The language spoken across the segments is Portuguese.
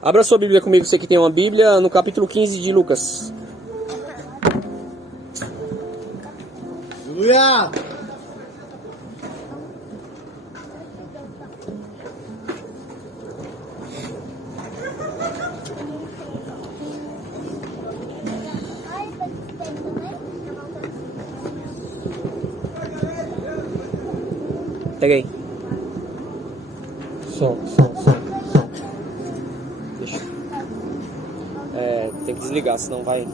Abra sua Bíblia comigo, você que tem uma Bíblia, no capítulo 15 de Lucas. Aleluia! Pega aí. Som. Deixa. Tem que desligar, senão vai...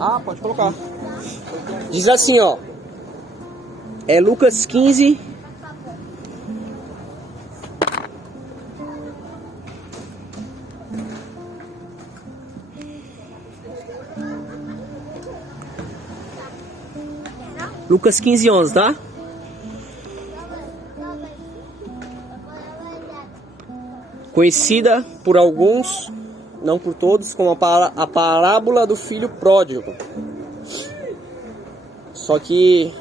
Ah, pode colocar. Diz assim, ó. É Lucas 15... Lucas 15:11, tá? Conhecida por alguns, não por todos, como a parábola do filho pródigo. Só que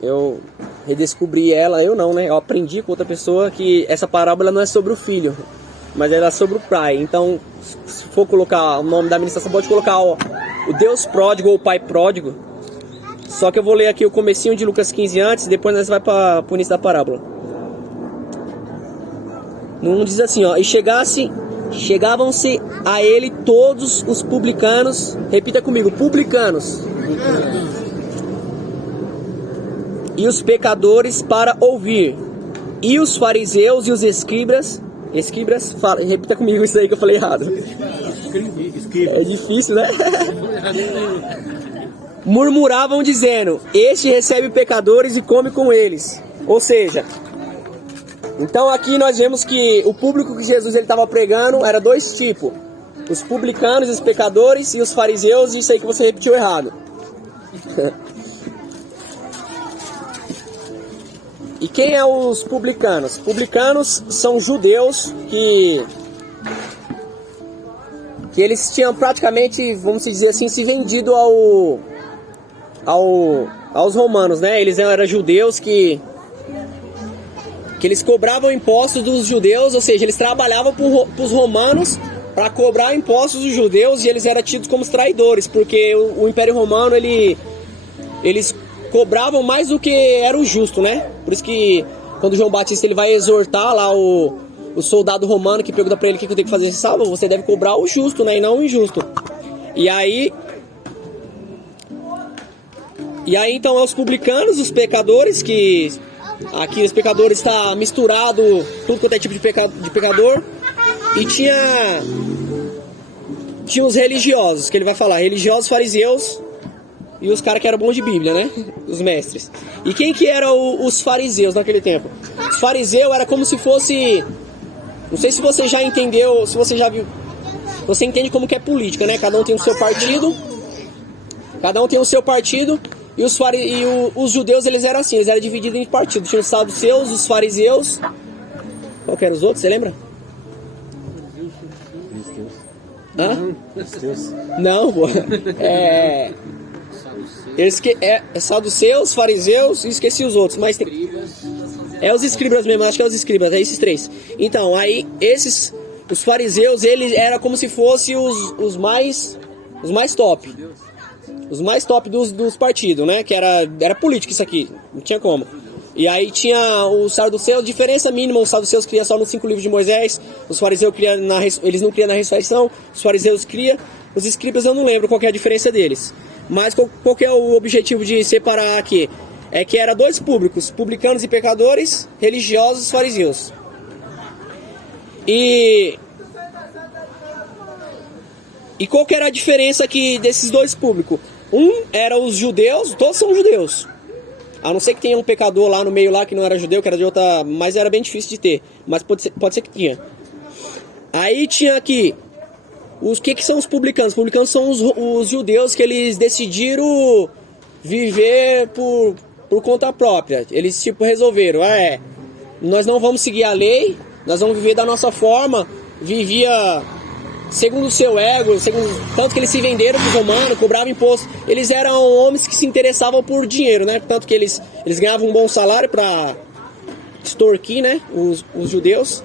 eu redescobri ela, eu não, né? Eu aprendi com outra pessoa que essa parábola não é sobre o filho, mas ela é sobre o pai. Então, se for colocar o nome da ministração, pode colocar o Deus pródigo ou o pai pródigo. Só que eu vou ler aqui o comecinho de Lucas 15 antes, depois nós vai para o início da parábola. No 1 diz assim, ó: E chegavam-se a ele todos os publicanos, repita comigo, publicanos, e os pecadores para ouvir, e os fariseus e os escribas, repita comigo isso aí que eu falei errado. É difícil, né? Murmuravam dizendo: Este recebe pecadores e come com eles. Ou seja, então aqui nós vemos que o público que Jesus estava pregando era dois tipos: os publicanos, os pecadores, e os fariseus. Isso aí que você repetiu errado. E quem é os publicanos? Publicanos são judeus que eles tinham praticamente, vamos dizer assim, se vendido aos romanos, né? Eles eram judeus que eles cobravam impostos dos judeus, ou seja, eles trabalhavam para os romanos para cobrar impostos dos judeus, e eles eram tidos como traidores, porque o Império Romano eles cobravam mais do que era o justo, né? Por isso que quando João Batista ele vai exortar lá o soldado romano que pergunta para ele o que tem que fazer, salva, você deve cobrar o justo, né? E não o injusto. E aí então é os publicanos, os pecadores, que aqui os pecadores está misturado tudo quanto é tipo de pecador, e tinha os religiosos, que ele vai falar, religiosos, fariseus e os caras que eram bons de Bíblia, né? Os mestres. E quem que eram os fariseus naquele tempo? Os fariseus era como se fosse, não sei se você já entendeu, se você já viu, você entende como que é política, né? Cada um tem o seu partido, e os judeus, eles eram assim, eles eram divididos em partidos. Tinha os saduceus, os fariseus. Qual que eram os outros, você lembra? Hã? Não, pô. Saduceus, fariseus, esqueci os outros, mas tem... os escribas mesmo, acho que é os escribas, é esses três. Então, aí, os fariseus, eles eram como se fossem os mais top. Os mais top dos partidos, né? Que era político isso aqui, não tinha como. E aí tinha os saduceus, diferença mínima, os saduceus criam só nos 5 livros de Moisés, os fariseus eles não criam na ressurreição, os fariseus criam, os escribas eu não lembro qual que é a diferença deles. Mas qual que é o objetivo de separar aqui? É que era dois públicos, publicanos e pecadores, religiosos e fariseus. E qual que era a diferença aqui desses dois públicos? Um era os judeus, todos são judeus. A não ser que tenha um pecador lá no meio lá que não era judeu, que era de outra... Mas era bem difícil de ter. Mas pode ser que tinha. Aí tinha aqui... O que são os publicanos? Os publicanos são os judeus que eles decidiram viver por conta própria. Eles resolveram. nós não vamos seguir a lei, nós vamos viver da nossa forma, vivia segundo o seu ego, tanto que eles se venderam para os romanos, cobravam imposto. Eles eram homens que se interessavam por dinheiro, né? Tanto que eles ganhavam um bom salário para extorquir, né, os judeus.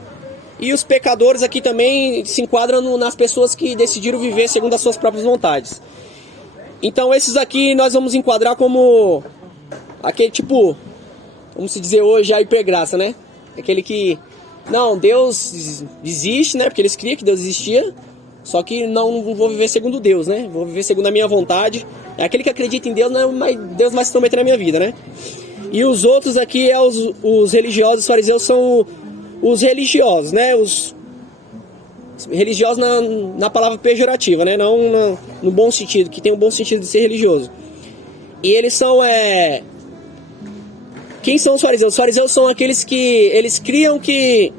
E os pecadores aqui também se enquadram nas pessoas que decidiram viver segundo as suas próprias vontades. Então esses aqui nós vamos enquadrar como aquele tipo, vamos dizer hoje, a hipergraça, né? Aquele que, não, Deus existe, né? Porque eles criam que Deus existia, só que não vou viver segundo Deus, né? Vou viver segundo a minha vontade. É aquele que acredita em Deus, não, mas Deus vai se intrometer na minha vida, né? E os outros aqui, os religiosos, os fariseus, são os religiosos, né? Os religiosos na palavra pejorativa, né? Não no bom sentido, que tem um bom sentido de ser religioso. E eles são... Quem são os fariseus? Os fariseus são aqueles que... Eles criam que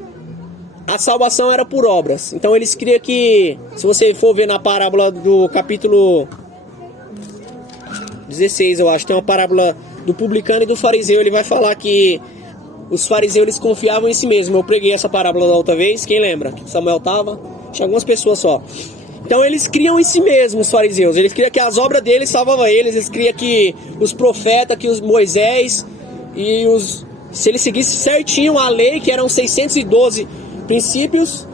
a salvação era por obras. Então eles criam que... Se você for ver na parábola do capítulo 16, eu acho, tem uma parábola do publicano e do fariseu. Ele vai falar que os fariseus, eles confiavam em si mesmos. Eu preguei essa parábola da outra vez, quem lembra? Samuel tava, tinha algumas pessoas só. Então eles criam em si mesmos, os fariseus. Eles criam que as obras deles salvavam eles criam que os profetas, que os Moisés e se eles seguissem certinho a lei, que eram 612 princípios.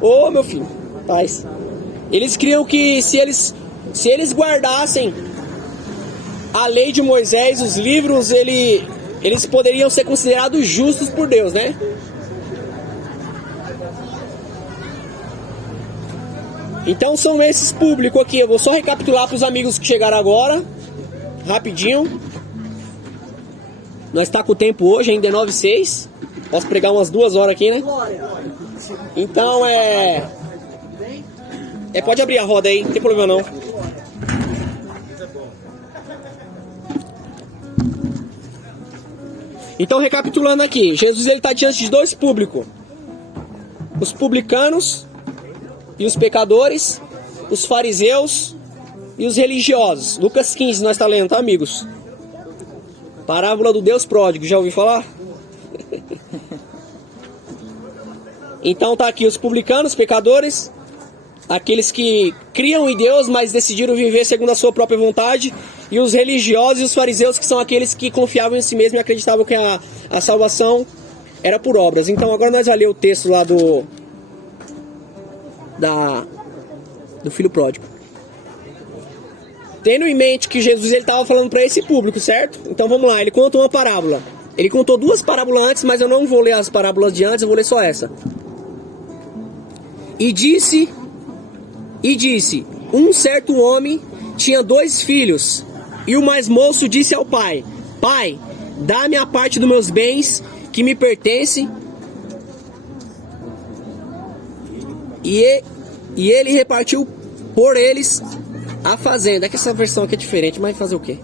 Ô, meu filho, paz. Eles criam que se eles guardassem a lei de Moisés, os livros, eles poderiam ser considerados justos por Deus, né? Então são esses públicos aqui. Eu vou só recapitular para os amigos que chegaram agora, rapidinho. Nós tá com o tempo hoje, ainda é 9h06. Posso pregar umas 2 horas aqui, né? Então pode abrir a roda aí, não tem problema não. Então, recapitulando aqui, Jesus ele está diante de 2 públicos: os publicanos e os pecadores, os fariseus e os religiosos. Lucas 15 nós está lendo, tá, amigos? Parábola do Deus pródigo, já ouviu falar? Então tá aqui os publicanos, os pecadores, aqueles que criam em Deus, mas decidiram viver segundo a sua própria vontade, e os religiosos e os fariseus, que são aqueles que confiavam em si mesmos e acreditavam que a salvação era por obras. Então agora nós vamos ler o texto lá do filho pródigo. Tendo em mente que Jesus estava falando para esse público, certo? Então vamos lá, ele conta uma parábola. Ele contou 2 parábolas antes, mas eu não vou ler as parábolas de antes, eu vou ler só essa. E disse, um certo homem tinha 2 filhos, e o mais moço disse ao pai: Pai, dá-me a parte dos meus bens que me pertence. E ele repartiu por eles a fazenda. É que essa versão aqui é diferente, mas fazer o quê?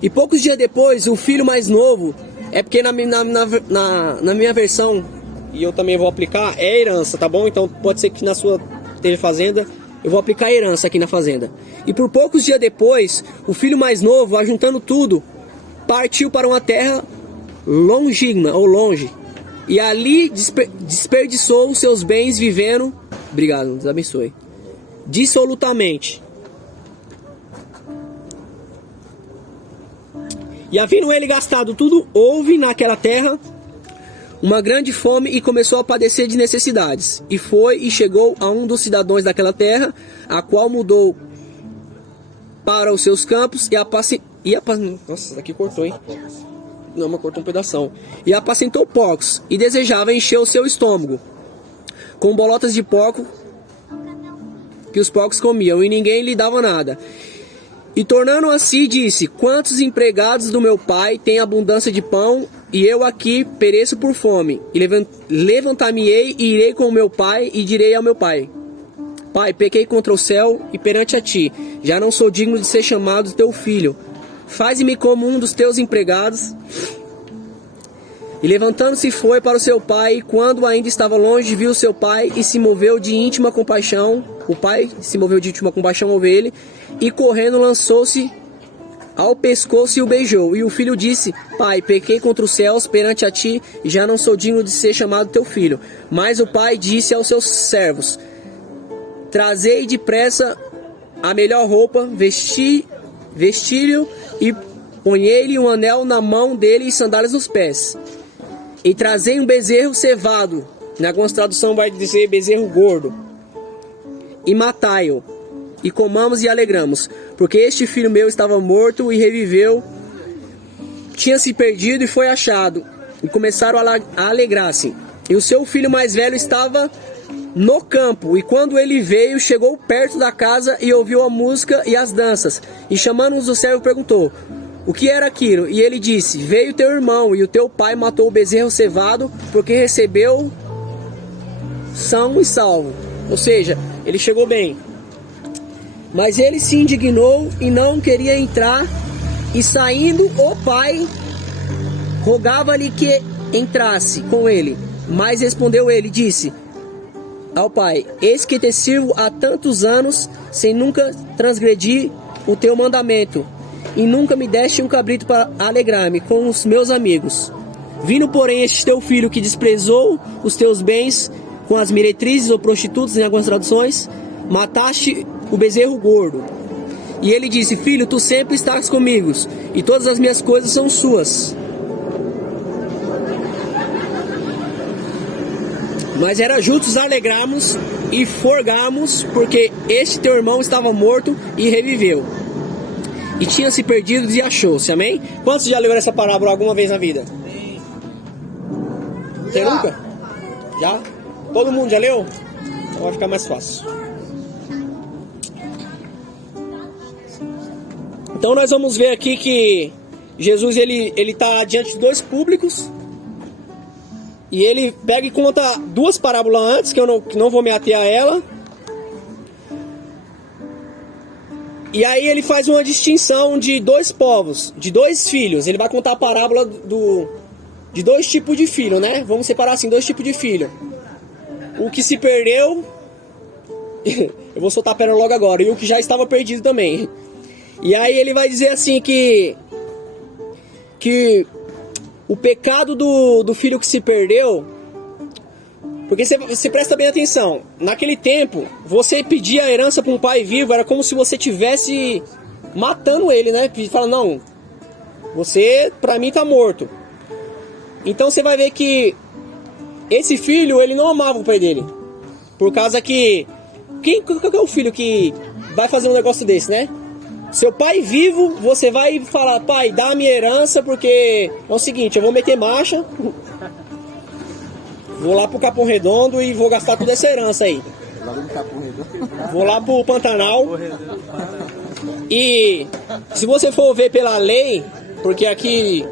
E poucos dias depois, o filho mais novo, é porque na minha versão, e eu também vou aplicar, é herança, tá bom? Então pode ser que na sua esteja fazenda, eu vou aplicar a herança aqui na fazenda. E por poucos dias depois, o filho mais novo, ajuntando tudo, partiu para uma terra longínqua, ou longe, e ali desperdiçou os seus bens vivendo, obrigado, Deus abençoe, dissolutamente. E havendo ele gastado tudo, houve naquela terra uma grande fome e começou a padecer de necessidades. E foi e chegou a um dos cidadãos daquela terra, a qual mudou para os seus campos nossa, aqui cortou, hein? Não, mas cortou um pedação. E apacentou porcos, e desejava encher o seu estômago com bolotas de porco que os porcos comiam, e ninguém lhe dava nada. E tornando a si, disse: Quantos empregados do meu pai têm abundância de pão, e eu aqui pereço por fome? E levantar-me-ei e irei com o meu pai, e direi ao meu pai: Pai, pequei contra o céu e perante a ti, já não sou digno de ser chamado teu filho. Faze-me como um dos teus empregados. E levantando-se foi para o seu pai, e quando ainda estava longe, viu seu pai e se moveu de íntima compaixão. O pai se moveu de íntima compaixão ao ver ele, e correndo lançou-se ao pescoço e o beijou. E o filho disse: Pai, pequei contra os céus perante a ti, e já não sou digno de ser chamado teu filho. Mas o pai disse aos seus servos: Trazei depressa a melhor roupa, vestir-lhe e ponhei-lhe um anel na mão dele e sandálias nos pés. E trazei um bezerro cevado, na algumas traduções vai dizer bezerro gordo, e matai-o, e comamos e alegramos, porque este filho meu estava morto e reviveu, tinha se perdido e foi achado. E começaram a alegrar-se. E o seu filho mais velho estava no campo, e quando ele veio, chegou perto da casa e ouviu a música e as danças. E chamando-os do servo, perguntou: o que era aquilo? E ele disse: veio teu irmão, e o teu pai matou o bezerro cevado, porque recebeu são e salvo. Ou seja, ele chegou bem. Mas ele se indignou e não queria entrar, e saindo o pai, rogava-lhe que entrasse com ele. Mas respondeu ele, disse ao pai: eis que te sirvo há tantos anos, sem nunca transgredir o teu mandamento, e nunca me deste um cabrito para alegrar-me com os meus amigos. Vindo, porém, este teu filho que desprezou os teus bens com as meretrizes ou prostitutas, em algumas traduções, mataste o bezerro gordo. E ele disse: filho, tu sempre estás comigo, e todas as minhas coisas são suas. Mas era justos alegrarmos e forgarmos, porque este teu irmão estava morto e reviveu, e tinha se perdido e achou-se. Amém? Quantos já leram essa parábola alguma vez na vida? Você nunca? Já? Todo mundo já leu? Então vai ficar mais fácil. Então nós vamos ver aqui que Jesus ele está diante de dois públicos. E ele pega e conta duas parábolas antes, que eu não vou me ater a ela. E aí ele faz uma distinção de dois povos, de dois filhos. Ele vai contar a parábola de dois tipos de filho, né? Vamos separar assim, dois tipos de filho. O que se perdeu, eu vou soltar a pérola logo agora, e o que já estava perdido também. E aí ele vai dizer assim que o pecado do filho que se perdeu, porque você presta bem atenção, naquele tempo, você pedir a herança para um pai vivo era como se você estivesse matando ele, né? Fala, não, você pra mim tá morto. Então você vai ver que esse filho, ele não amava o pai dele, por causa que qual é o filho que vai fazer um negócio desse, né? Seu pai vivo, você vai falar: pai, dá a minha herança, porque é o seguinte, eu vou meter marcha, vou lá pro Capão Redondo e vou gastar toda essa herança aí. Vou lá pro Pantanal. E se você for ver pela lei, porque aqui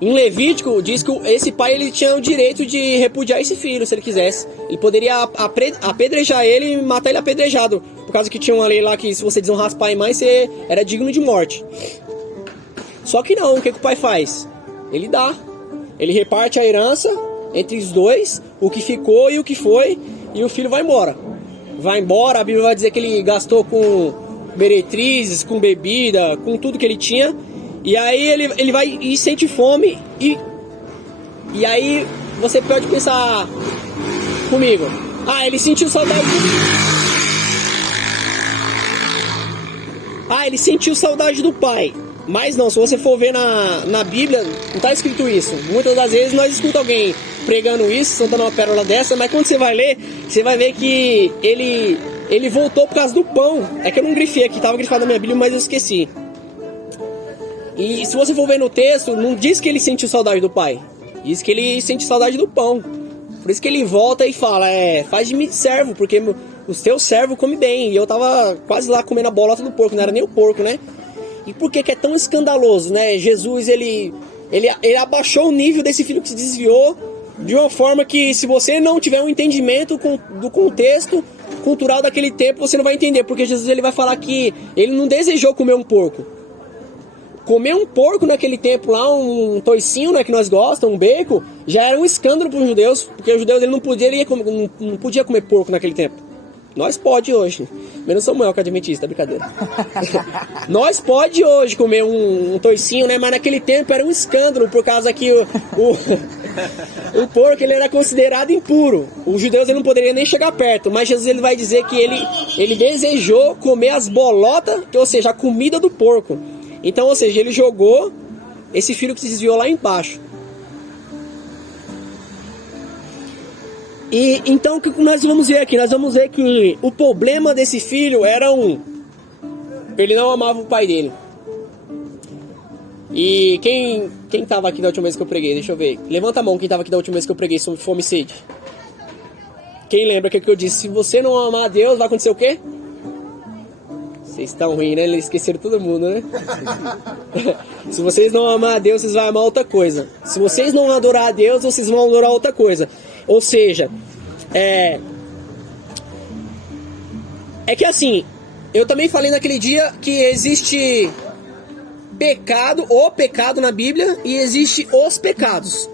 em Levítico diz que esse pai ele tinha o direito de repudiar esse filho, se ele quisesse. Ele poderia apedrejar ele e matar ele apedrejado, por causa que tinha uma lei lá que se você desonrasse pai e mãe, você era digno de morte. Só que não, o que o pai faz? Ele dá. Ele reparte a herança entre os dois, o que ficou e o que foi, e o filho vai embora. Vai embora, a Bíblia vai dizer que ele gastou com meretrizes, com bebida, com tudo que ele tinha. E aí ele vai e sente fome, e aí você pode pensar comigo: ah, ele sentiu saudade ele sentiu saudade do pai. Mas não, se você for ver na Bíblia, não está escrito isso. Muitas das vezes nós escutamos alguém pregando isso, soltando uma pérola dessa, mas quando você vai ler, você vai ver que ele voltou por causa do pão. É que eu não grifei aqui, estava grifado na minha Bíblia, mas eu esqueci. E se você for ver no texto, não diz que ele sentiu saudade do pai, diz que ele sente saudade do pão. Por isso que ele volta e fala: faz de mim servo, porque os teus servos comem bem. E eu tava quase lá comendo a bolota do porco, não era nem o porco, né? E por que é tão escandaloso, né? Jesus, ele abaixou o nível desse filho que se desviou de uma forma que, se você não tiver um entendimento do contexto cultural daquele tempo, você não vai entender. Porque Jesus ele vai falar que ele não desejou comer um porco. Comer um porco naquele tempo lá, um toicinho, né, que nós gostamos, um bacon, já era um escândalo para os judeus, porque os judeus ele não podia comer porco naquele tempo. Nós pode hoje. Menos Samuel, que é adventista, brincadeira. Nós pode hoje comer um toicinho, né? Mas naquele tempo era um escândalo, por causa que o porco ele era considerado impuro. Os judeus ele não poderiam nem chegar perto. Mas Jesus ele vai dizer que ele desejou comer as bolotas, ou seja, a comida do porco. Então, ou seja, ele jogou esse filho que se desviou lá embaixo. E então o que nós vamos ver aqui? Nós vamos ver que o problema desse filho era ele não amava o pai dele. E quem estava aqui da última vez que eu preguei? Deixa eu ver. Levanta a mão quem estava aqui da última vez que eu preguei sobre fome e sede. Quem lembra o que eu disse? Se você não amar a Deus, vai acontecer o quê? Vocês estão ruins, né? Eles esqueceram todo mundo, né? Se vocês não amar a Deus, vocês vão amar outra coisa. Se vocês não adorar a Deus, vocês vão adorar outra coisa. Ou seja, é que assim, eu também falei naquele dia que existe o pecado na Bíblia e existe os pecados.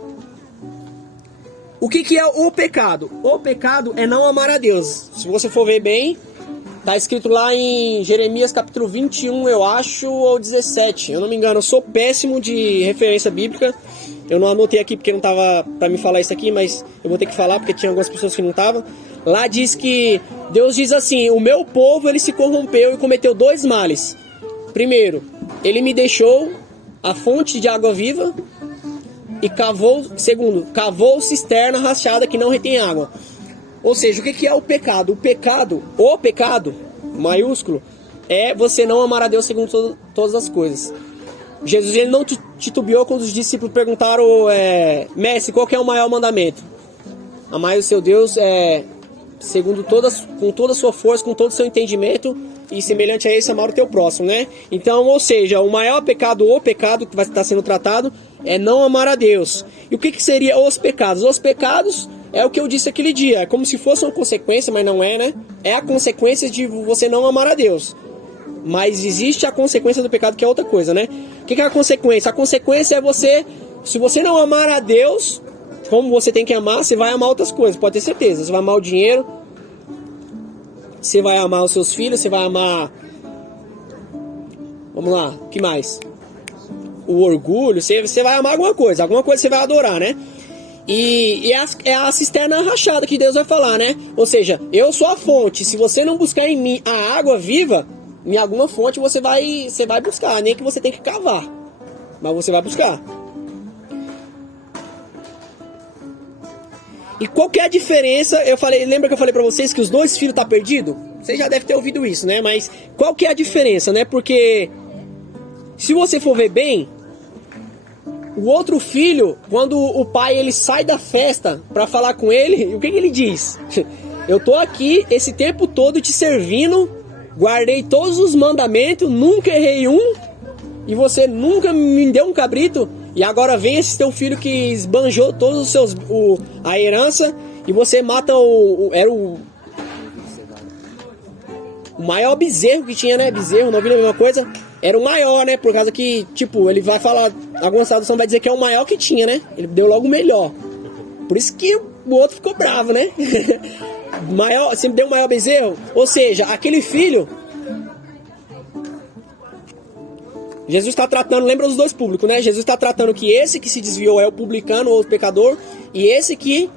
O que é o pecado? O pecado é não amar a Deus. Se você for ver bem, tá escrito lá em Jeremias capítulo 21, eu acho, ou 17. Eu não me engano, eu sou péssimo de referência bíblica. Eu não anotei aqui porque não tava pra me falar isso aqui, mas eu vou ter que falar porque tinha algumas pessoas que não estavam. Lá diz que Deus diz assim: o meu povo ele se corrompeu e cometeu 2 males. Primeiro, ele me deixou a fonte de água viva e cavou cisterna rachada que não retém água. Ou seja, o que é o pecado? O pecado, maiúsculo, é você não amar a Deus segundo todas as coisas. Jesus ele não titubeou quando os discípulos perguntaram: mestre, qual que é o maior mandamento? Amai o seu Deus com toda a sua força, com todo o seu entendimento, e semelhante a esse, amar o teu próximo, né? Então, ou seja, o maior pecado, o pecado que vai estar sendo tratado, é não amar a Deus. E o que seria os pecados? Os pecados é o que eu disse aquele dia, é como se fosse uma consequência, mas não é, né? É a consequência de você não amar a Deus. Mas existe a consequência do pecado, que é outra coisa, né? O que é a consequência? A consequência é se você não amar a Deus, como você tem que amar, você vai amar outras coisas, pode ter certeza. Você vai amar o dinheiro, você vai amar os seus filhos, você vai amar... Vamos lá, o que mais? O orgulho, você vai amar alguma coisa você vai adorar, né? E é a cisterna rachada que Deus vai falar, né? Ou seja, eu sou a fonte, se você não buscar em mim a água viva, em alguma fonte você vai buscar, nem que você tem que cavar, mas você vai buscar. E qual que é a diferença? Lembra que eu falei pra vocês que os 2 filhos tá perdido? Vocês já devem ter ouvido isso, né? Mas qual que é a diferença, né? Porque se você for ver bem, o outro filho, quando o pai ele sai da festa pra falar com ele, o que ele diz? Eu tô aqui esse tempo todo te servindo, guardei todos os mandamentos, nunca errei um, e você nunca me deu um cabrito, e agora vem esse teu filho que esbanjou todos os seus a herança, e você mata era o maior bezerro que tinha, né? Bezerro, não vira a mesma coisa. Era o maior, né? Por causa que, tipo, ele vai falar, alguma tradução vai dizer que é o maior que tinha, né? Ele deu logo o melhor. Por isso que o outro ficou bravo, né? Sempre deu o maior bezerro. Ou seja, aquele filho, Jesus está tratando, lembra dos 2 públicos, né? Jesus está tratando que esse que se desviou é o publicano ou o pecador, e esse que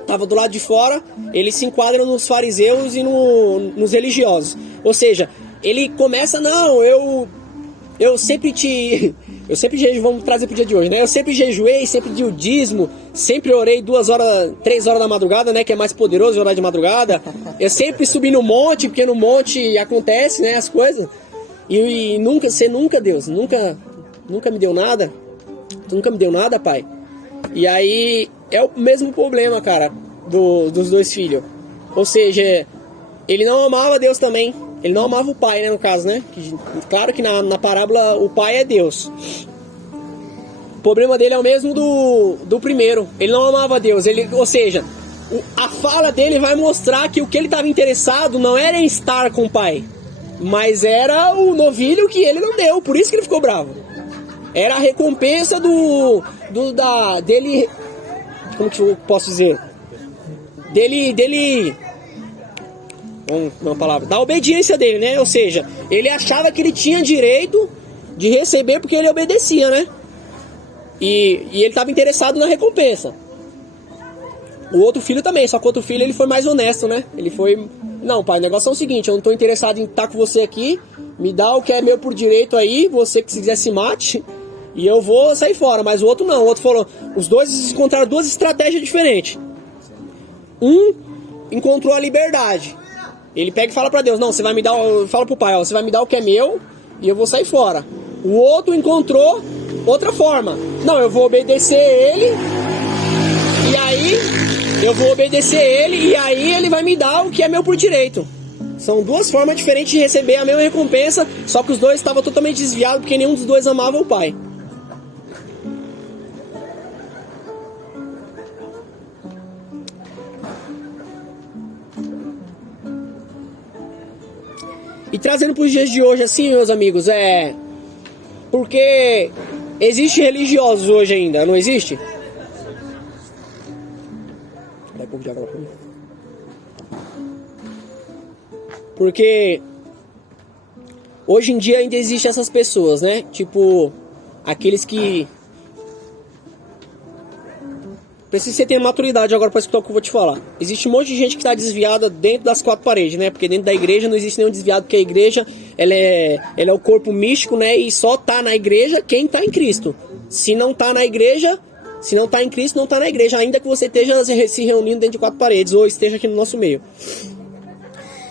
estava do lado de fora, ele se enquadra nos fariseus e nos religiosos. Ou seja, ele começa, não, eu sempre jejuei, vamos trazer pro dia de hoje, né? Eu sempre jejuei, sempre dei o dízimo, sempre orei 2 horas, 3 horas da madrugada, né? Que é mais poderoso orar de madrugada. Eu sempre subi no monte, porque no monte acontece, né? As coisas. E Deus, nunca me deu nada. Tu nunca me deu nada, pai. E aí é o mesmo problema, cara, dos 2 filhos. Ou seja, ele não amava Deus também. Ele não amava o pai, né, no caso, né? Claro que na parábola o pai é Deus. O problema dele é o mesmo do primeiro. Ele não amava Deus. Ou seja, a fala dele vai mostrar que o que ele estava interessado não era em estar com o pai, mas era o novilho que ele não deu. Por isso que ele ficou bravo. Era a recompensa dele. Como que eu posso dizer? Dele uma palavra, da obediência dele, né? Ou seja, ele achava que ele tinha direito de receber porque ele obedecia, né? E ele estava interessado na recompensa. O outro filho também, só que o outro filho ele foi mais honesto, né? Ele foi, não pai, o negócio é o seguinte, eu não estou interessado em estar com você aqui, me dá o que é meu por direito aí, você que se quiser se mate, e eu vou sair fora. Mas o outro não, o outro falou, os dois encontraram duas estratégias diferentes. Um encontrou a liberdade. Ele pega e fala pra Deus, não, você vai me dar, fala pro pai, ó, você vai me dar o que é meu e eu vou sair fora. O outro encontrou outra forma. Não, eu vou obedecer ele e aí ele vai me dar o que é meu por direito. São duas formas diferentes de receber a mesma recompensa, só que os dois estavam totalmente desviados porque nenhum dos dois amava o pai. E trazendo para os dias de hoje assim, meus amigos, porque existe religiosos hoje ainda, não existe? Dá um pouco de água pra mim. Porque hoje em dia ainda existem essas pessoas, né? Tipo, aqueles que... Precisa você ter maturidade agora para escutar o que eu vou te falar. Existe um monte de gente que está desviada dentro das quatro paredes, né? Porque dentro da igreja não existe nenhum desviado, porque a igreja ela é o corpo místico, né? E só tá na igreja quem tá em Cristo. Se não tá na igreja, se não tá em Cristo, não tá na igreja. Ainda que você esteja se reunindo dentro de quatro paredes ou esteja aqui no nosso meio.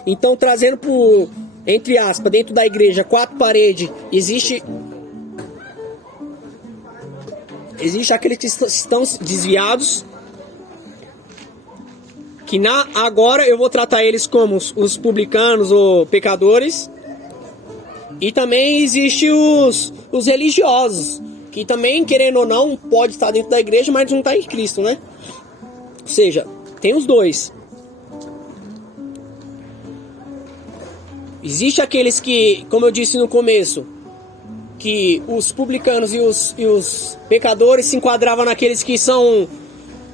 Então, trazendo por, entre aspas, dentro da igreja, quatro paredes, existe aqueles que estão desviados, que agora eu vou tratar eles como os publicanos ou pecadores. E também existe os religiosos, que também, querendo ou não, pode estar dentro da igreja, mas não está em Cristo, né? Ou seja, tem os dois. Existe aqueles que, como eu disse no começo, que os publicanos e os pecadores se enquadravam naqueles que são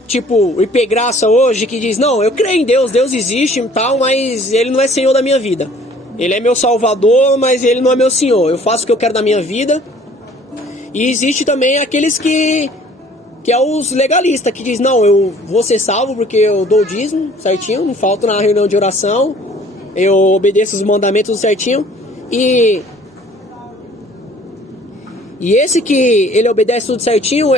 tipo o Ipegraça hoje, que diz, não, eu creio em Deus, Deus existe e tal, mas Ele não é Senhor da minha vida. Ele é meu Salvador, mas Ele não é meu Senhor. Eu faço o que eu quero da minha vida. E existe também aqueles que é os legalistas, que diz, não, eu vou ser salvo porque eu dou o dízimo certinho, não falto na reunião de oração, eu obedeço os mandamentos certinho. E esse que ele obedece tudo certinho,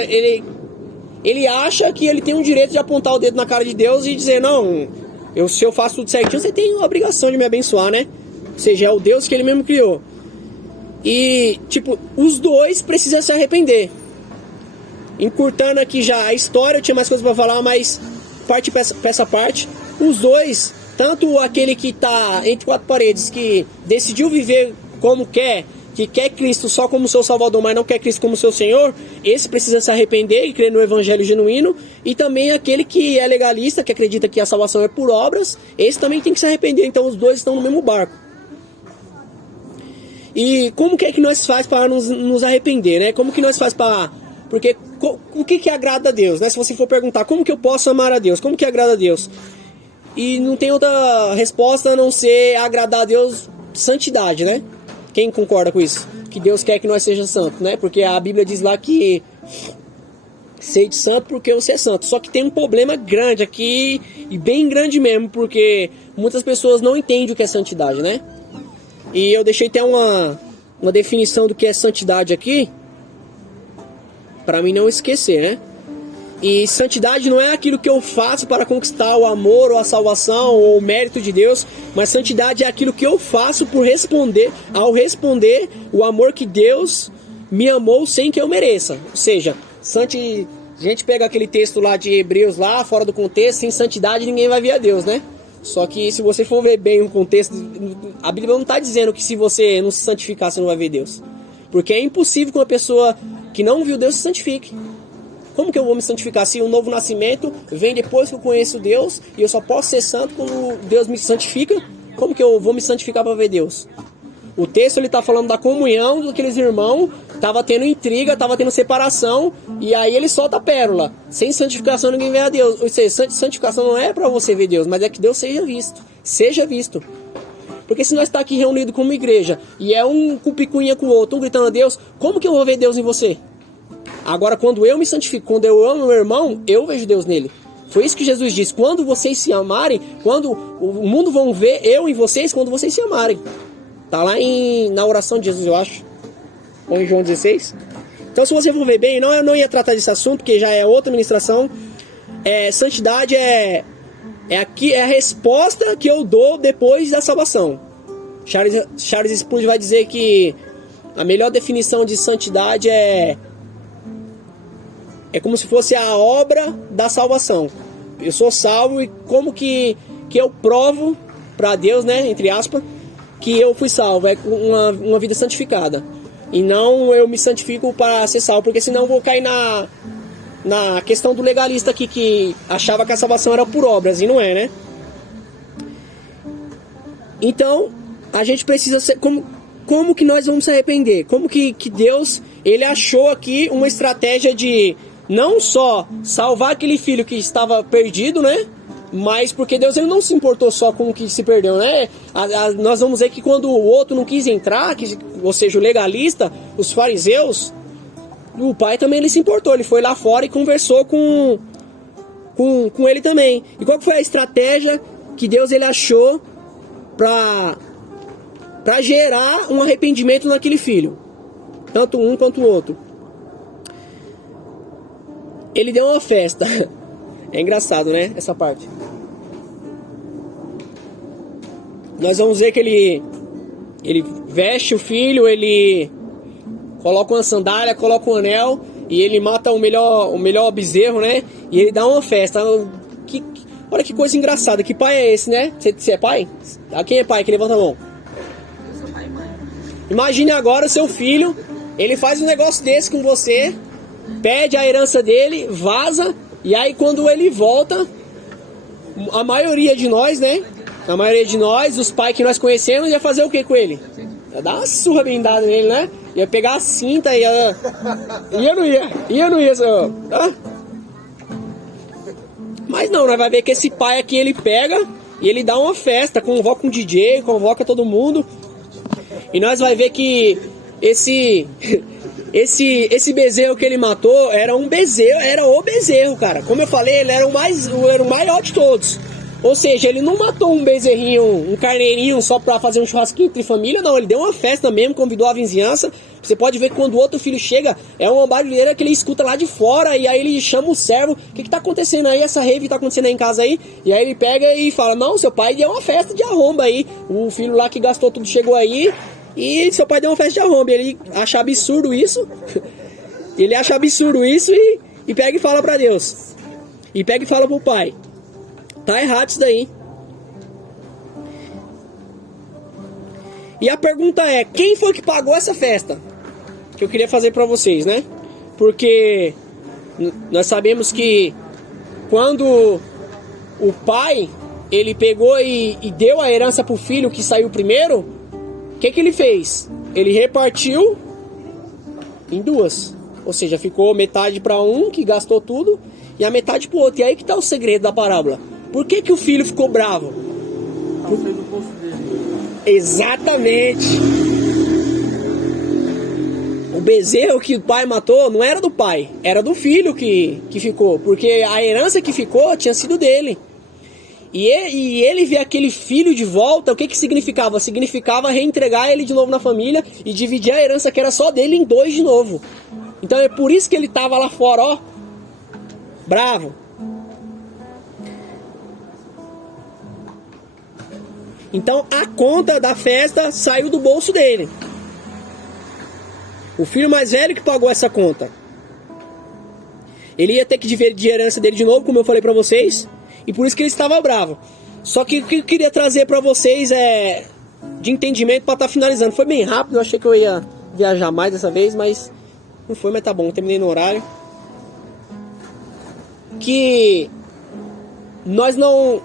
ele acha que ele tem o direito de apontar o dedo na cara de Deus e dizer, não, se eu faço tudo certinho, você tem a obrigação de me abençoar, né? Ou seja, é o Deus que ele mesmo criou. E, tipo, os dois precisam se arrepender. Encurtando aqui já a história, eu tinha mais coisas para falar, mas parte para essa parte. Os dois, tanto aquele que está entre quatro paredes, que decidiu viver como quer, que quer Cristo só como seu Salvador, mas não quer Cristo como seu Senhor, esse precisa se arrepender e crer no Evangelho genuíno. E também aquele que é legalista, que acredita que a salvação é por obras, esse também tem que se arrepender. Então os dois estão no mesmo barco. E como que é que nós faz para nos arrepender, né? Como que nós faz para... Porque o que agrada a Deus, né? Se você for perguntar, como que eu posso amar a Deus? Como que agrada a Deus? E não tem outra resposta a não ser agradar a Deus, santidade, né? Quem concorda com isso? Que Deus quer que nós sejamos santos, né? Porque a Bíblia diz lá que sede santo porque você é santo. Só que tem um problema grande aqui, e bem grande mesmo, porque muitas pessoas não entendem o que é santidade, né? E eu deixei até uma definição do que é santidade aqui, para mim não esquecer, né? E santidade não é aquilo que eu faço para conquistar o amor ou a salvação ou o mérito de Deus, mas santidade é aquilo que eu faço ao responder o amor que Deus me amou sem que eu mereça. Ou seja, a gente pega aquele texto lá de Hebreus lá, fora do contexto, sem santidade ninguém vai ver a Deus, né? Só que se você for ver bem o contexto, a Bíblia não está dizendo que se você não se santificar você não vai ver Deus. Porque é impossível que uma pessoa que não viu Deus se santifique. Como que eu vou me santificar se um novo nascimento vem depois que eu conheço Deus e eu só posso ser santo quando Deus me santifica? Como que eu vou me santificar para ver Deus? O texto ele está falando da comunhão daqueles irmãos, estava tendo intriga, estava tendo separação, e aí ele solta a pérola. Sem santificação ninguém vê a Deus. Ou seja, santificação não é para você ver Deus, mas é que Deus seja visto. Seja visto. Porque se nós está aqui reunido como igreja e é um com picuinha com o outro, um gritando a Deus, como que eu vou ver Deus em você? Agora, quando eu me santifico, quando eu amo meu irmão, eu vejo Deus nele. Foi isso que Jesus disse. Quando vocês se amarem, quando o mundo vão ver eu em vocês, quando vocês se amarem. Tá lá na oração de Jesus, eu acho. Ou em João 16. Então, se você for ver bem, eu não ia tratar desse assunto, porque já é outra ministração. Santidade é a resposta que eu dou depois da salvação. Charles Spurgeon vai dizer que a melhor definição de santidade é como se fosse a obra da salvação. Eu sou salvo e como que eu provo para Deus, né, entre aspas, que eu fui salvo? É uma vida santificada. E não eu me santifico para ser salvo, porque senão eu vou cair na questão do legalista aqui, que achava que a salvação era por obras, e não é, né? Então, a gente precisa ser... Como que nós vamos se arrepender? Como que Deus, ele achou aqui uma estratégia de não só salvar aquele filho que estava perdido, né? Mas porque Deus, ele não se importou só com o que se perdeu, né? Nós vamos ver que quando o outro não quis entrar, ou seja, o legalista, os fariseus, o pai também ele se importou. Ele foi lá fora e conversou com ele também. E qual foi a estratégia que Deus ele achou para gerar um arrependimento naquele filho? Tanto um quanto o outro. Ele deu uma festa. É engraçado, né? Essa parte. Nós vamos ver que ele veste o filho, ele coloca uma sandália, coloca um anel e ele mata o melhor bezerro, né? E ele dá uma festa. Olha que coisa engraçada. Que pai é esse, né? Você é pai? Quem é pai? Que levanta a mão. Eu sou pai e mãe. Imagine agora o seu filho, ele faz um negócio desse com você, pede a herança dele, vaza, e aí quando ele volta, a maioria de nós, né? A maioria de nós, os pais que nós conhecemos, ia fazer o que com ele? Ia dar uma surra bem dada nele, né? Ia pegar a cinta e ia... não ia, senhor. Tá? Mas não, nós vai ver que esse pai aqui, ele pega e ele dá uma festa, convoca um DJ, convoca todo mundo. E nós vai ver que esse bezerro que ele matou era um bezerro, era o bezerro, cara. Como eu falei, ele era o maior de todos. Ou seja, ele não matou um bezerrinho, um carneirinho só pra fazer um churrasquinho entre família, não. Ele deu uma festa mesmo, convidou a vizinhança. Você pode ver que quando o outro filho chega, é uma barulheira que ele escuta lá de fora. E aí ele chama o servo: o que tá acontecendo aí? Essa rave tá acontecendo aí em casa aí? E aí ele pega e fala: não, seu pai deu uma festa de arromba aí. O filho lá que gastou tudo chegou aí e seu pai deu uma festa de arromba. Ele acha absurdo isso. Ele acha absurdo isso e pega e fala pra Deus. E pega e fala pro pai: tá errado isso daí. E a pergunta é: quem foi que pagou essa festa? Que eu queria fazer pra vocês, né? Porque nós sabemos que quando o pai, ele pegou e deu a herança pro filho que saiu primeiro, o que ele fez? Ele repartiu em duas. Ou seja, ficou metade para um, que gastou tudo, e a metade pro outro. E aí que tá o segredo da parábola. Por que o filho ficou bravo? Exatamente. O bezerro que o pai matou não era do pai, era do filho que ficou. Porque a herança que ficou tinha sido dele. E ele ver aquele filho de volta, o que significava? Significava reentregar ele de novo na família e dividir a herança que era só dele em dois de novo. Então é por isso que ele tava lá fora, ó, bravo. Então a conta da festa saiu do bolso dele. O filho mais velho que pagou essa conta. Ele ia ter que dividir a herança dele de novo, como eu falei pra vocês. E por isso que ele estava bravo. Só que o que eu queria trazer pra vocês é de entendimento pra estar finalizando. Foi bem rápido, eu achei que eu ia viajar mais dessa vez, mas não foi, mas tá bom, terminei no horário. Que nós não...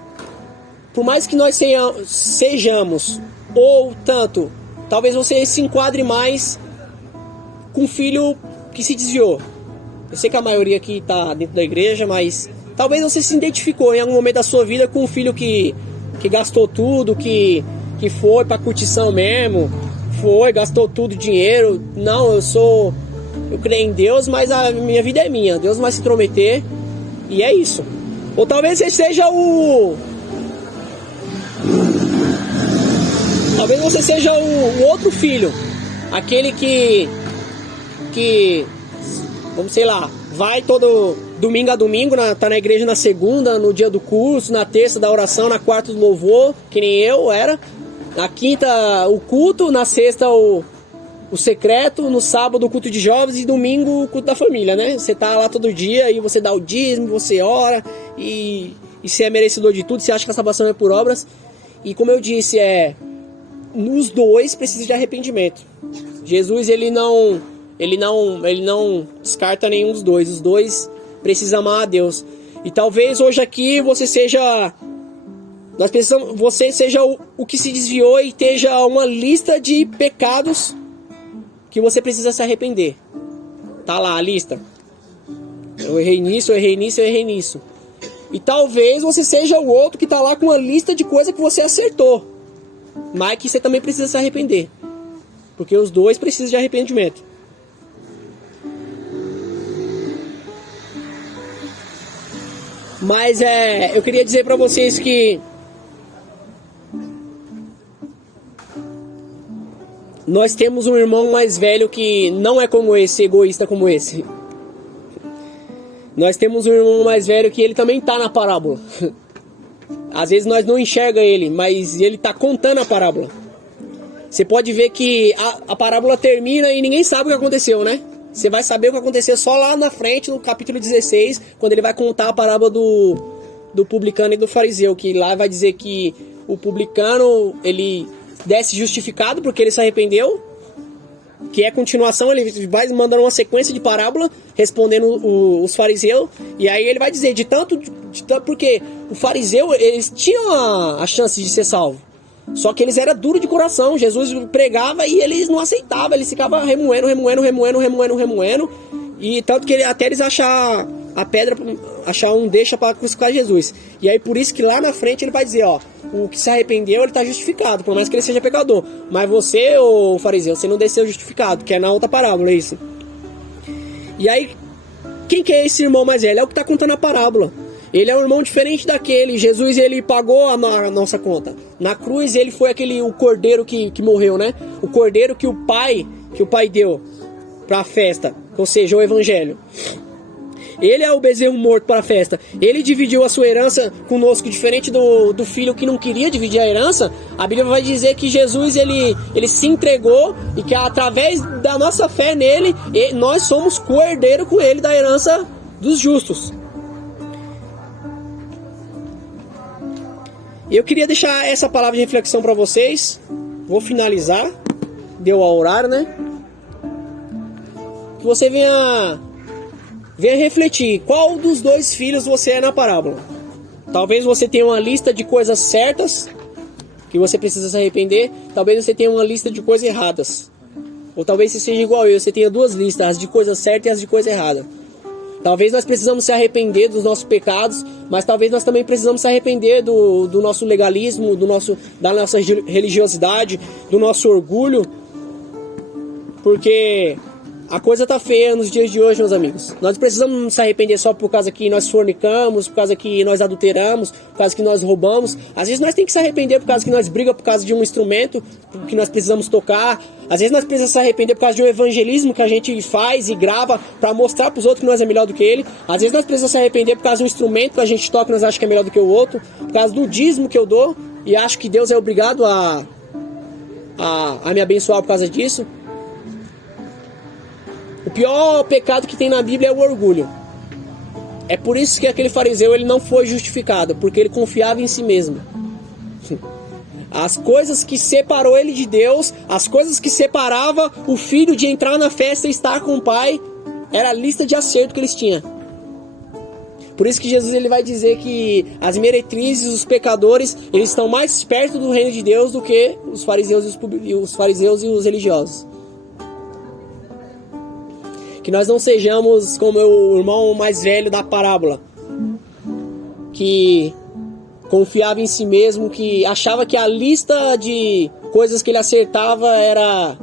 Por mais que nós sejamos, ou tanto, talvez você se enquadre mais com um filho que se desviou. Eu sei que a maioria aqui está dentro da igreja, mas talvez você se identificou em algum momento da sua vida com um filho que gastou tudo, que que foi pra curtição mesmo, gastou tudo dinheiro. Não, eu creio em Deus, mas a minha vida é minha. Deus vai se intrometer e é isso. Ou talvez você seja Talvez você seja o outro filho, aquele que vamos, sei lá, vai todo domingo a domingo, tá na igreja na segunda, no dia do curso, na terça da oração, na quarta do louvor, que nem eu era, na quinta o culto, na sexta o secreto, no sábado o culto de jovens e domingo o culto da família, né? Você tá lá todo dia e você dá o dízimo, você ora e você é merecedor de tudo, você acha que a salvação é por obras. E como eu disse, os dois precisam de arrependimento. Jesus, ele não descarta nenhum dos dois. Os dois precisam amar a Deus. E talvez hoje aqui você seja o que se desviou e esteja uma lista de pecados que você precisa se arrepender. Tá lá a lista. Eu errei nisso, eu errei nisso, eu errei nisso. E talvez você seja o outro que tá lá com uma lista de coisas que você acertou, mas que você também precisa se arrepender. Porque os dois precisam de arrependimento. Mas eu queria dizer pra vocês que nós temos um irmão mais velho que não é como esse, egoísta como esse. Nós temos um irmão mais velho que ele também tá na parábola. Às vezes nós não enxerga ele, mas ele tá contando a parábola. Você pode ver que a parábola termina e ninguém sabe o que aconteceu, né? Você vai saber o que aconteceu só lá na frente, no capítulo 16, quando ele vai contar a parábola do publicano e do fariseu, que lá vai dizer que o publicano, ele desce justificado porque ele se arrependeu, que é continuação, ele vai mandando uma sequência de parábola, respondendo os fariseus, e aí ele vai dizer, de tanto porque o fariseu, eles tinham a chance de ser salvo, só que eles eram duros de coração. Jesus pregava e eles não aceitavam, eles ficavam remoendo, e tanto que até eles achar a pedra, achar um deixa para crucificar Jesus. E aí por isso que lá na frente ele vai dizer, ó, o que se arrependeu, ele está justificado, por mais que ele seja pecador. Mas você, ô fariseu, você não desceu justificado, que é na outra parábola, é isso. E aí, quem que é esse irmão mais velho? É o que está contando a parábola. Ele é um irmão diferente daquele. Jesus, ele pagou a nossa conta. Na cruz, ele foi o cordeiro que morreu, né? O cordeiro que o pai deu para a festa, ou seja, o evangelho. Ele é o bezerro morto para a festa. Ele dividiu a sua herança conosco, diferente do filho que não queria dividir a herança. A Bíblia vai dizer que Jesus ele se entregou e que através da nossa fé nele, nós somos co-herdeiro com ele da herança dos justos. Eu queria deixar essa palavra de reflexão para vocês. Vou finalizar. Deu ao horário, né? Que você venha refletir qual dos dois filhos você é na parábola. Talvez você tenha uma lista de coisas certas que você precisa se arrepender. Talvez você tenha uma lista de coisas erradas. Ou talvez você seja igual eu, você tenha duas listas, as de coisas certas e as de coisas erradas. Talvez nós precisamos se arrepender dos nossos pecados, mas talvez nós também precisamos se arrepender do nosso legalismo, da nossa religiosidade, do nosso orgulho, porque a coisa tá feia nos dias de hoje, meus amigos. Nós precisamos se arrepender só por causa que nós fornicamos, por causa que nós adulteramos, por causa que nós roubamos. Às vezes nós temos que se arrepender por causa que nós brigamos por causa de um instrumento que nós precisamos tocar. Às vezes nós precisamos se arrepender por causa de um evangelismo que a gente faz e grava para mostrar para os outros que nós é melhor do que ele. Às vezes nós precisamos se arrepender por causa de um instrumento que a gente toca e nós achamos que é melhor do que o outro, por causa do dízimo que eu dou e acho que Deus é obrigado a me abençoar por causa disso. O pior pecado que tem na Bíblia é o orgulho. É por isso que aquele fariseu ele não foi justificado, porque ele confiava em si mesmo. As coisas que separou ele de Deus, as coisas que separava o filho de entrar na festa e estar com o pai, era a lista de acerto que eles tinham. Por isso que Jesus ele vai dizer que as meretrizes, os pecadores, eles estão mais perto do reino de Deus do que os fariseus e os religiosos. Que nós não sejamos como o irmão mais velho da parábola, que confiava em si mesmo, que achava que a lista de coisas que ele acertava era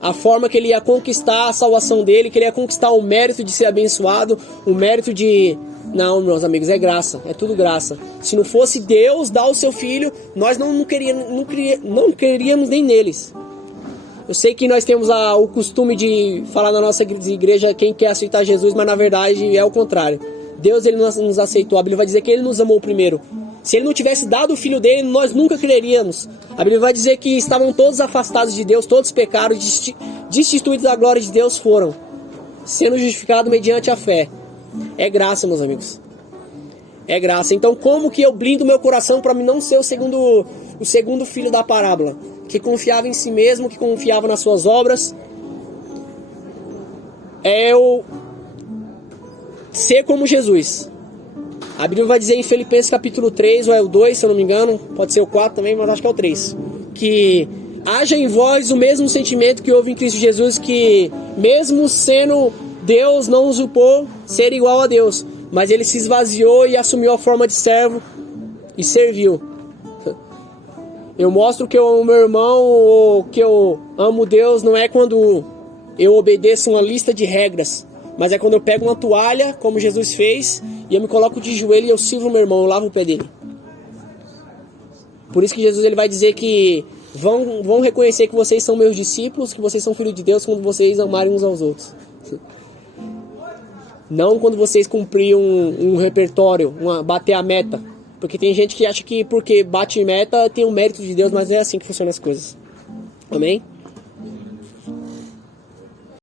a forma que ele ia conquistar a salvação dele, que ele ia conquistar o mérito de ser abençoado, o mérito de... Não, meus amigos, é graça, é tudo graça. Se não fosse Deus dar o seu filho, nós não queríamos nem neles. Eu sei que nós temos o costume de falar na nossa igreja quem quer aceitar Jesus, mas na verdade é o contrário. Deus, ele nos aceitou. A Bíblia vai dizer que ele nos amou primeiro. Se ele não tivesse dado o filho dele, nós nunca creríamos. A Bíblia vai dizer que estavam todos afastados de Deus, todos pecaram, destituídos da glória de Deus foram, sendo justificados mediante a fé. É graça, meus amigos. É graça. Então como que eu blindo meu coração para mim não ser o segundo filho da parábola? Que confiava em si mesmo, que confiava nas suas obras. É eu ser como Jesus. A Bíblia vai dizer em Filipenses capítulo 3, ou é o 2, se eu não me engano, pode ser o 4 também, mas acho que é o 3, que haja em vós o mesmo sentimento que houve em Cristo Jesus, que mesmo sendo Deus, não usurpou ser igual a Deus, mas ele se esvaziou e assumiu a forma de servo e serviu. Eu mostro que eu amo meu irmão, ou que eu amo Deus, não é quando eu obedeço uma lista de regras, mas é quando eu pego uma toalha, como Jesus fez, e eu me coloco de joelho e eu sirvo meu irmão, eu lavo o pé dele. Por isso que Jesus ele vai dizer que vão reconhecer que vocês são meus discípulos, que vocês são filhos de Deus quando vocês amarem uns aos outros. Não quando vocês cumprirem um repertório, bater a meta. Porque tem gente que acha que porque bate meta tem o mérito de Deus, mas não é assim que funcionam as coisas. Amém?